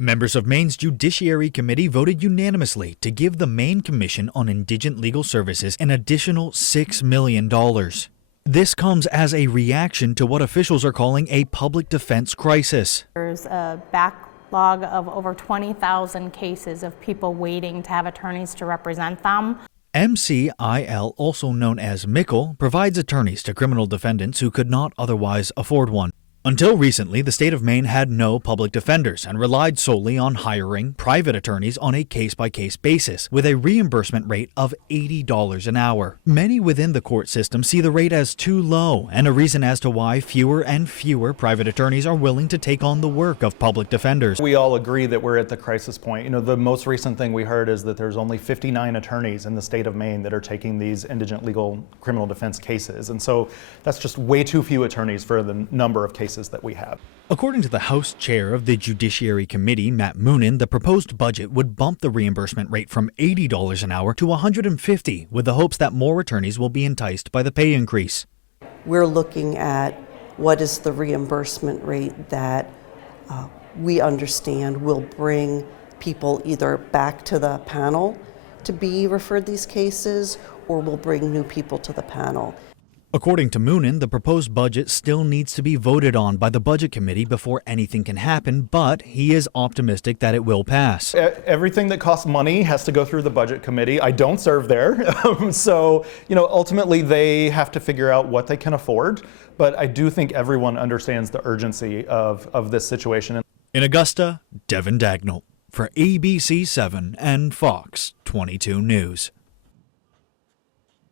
Members of Maine's Judiciary Committee voted unanimously to give the Maine Commission on Indigent Legal Services an additional $6 million. This comes as a reaction to what officials are calling a public defense crisis. There's a backlog of over 20,000 cases of people waiting to have attorneys to represent them. MCIL, also known as MICL, provides attorneys to criminal defendants who could not otherwise afford one. Until recently, the state of Maine had no public defenders and relied solely on hiring private attorneys on a case-by-case basis, with a reimbursement rate of $80 an hour. Many within the court system see the rate as too low, and a reason as to why fewer and fewer private attorneys are willing to take on the work of public defenders. We all agree that we're at the crisis point. You know, the most recent thing we heard is that there's only 59 attorneys in the state of Maine that are taking these indigent legal criminal defense cases. And so that's just way too few attorneys for the number of cases that we have. According to the House Chair of the Judiciary Committee, Matt Moonen, the proposed budget would bump the reimbursement rate from $80 an hour to $150, with the hopes that more attorneys will be enticed by the pay increase. We're looking at what is the reimbursement rate that we understand will bring people either back to the panel to be referred these cases, or will bring new people to the panel. According to Moonen, the proposed budget still needs to be voted on by the Budget Committee before anything can happen, but he is optimistic that it will pass. Everything that costs money has to go through the Budget Committee. I don't serve there, so ultimately they have to figure out what they can afford, but I do think everyone understands the urgency of this situation. In Augusta, Devin Dagnall for ABC 7 and Fox 22 News.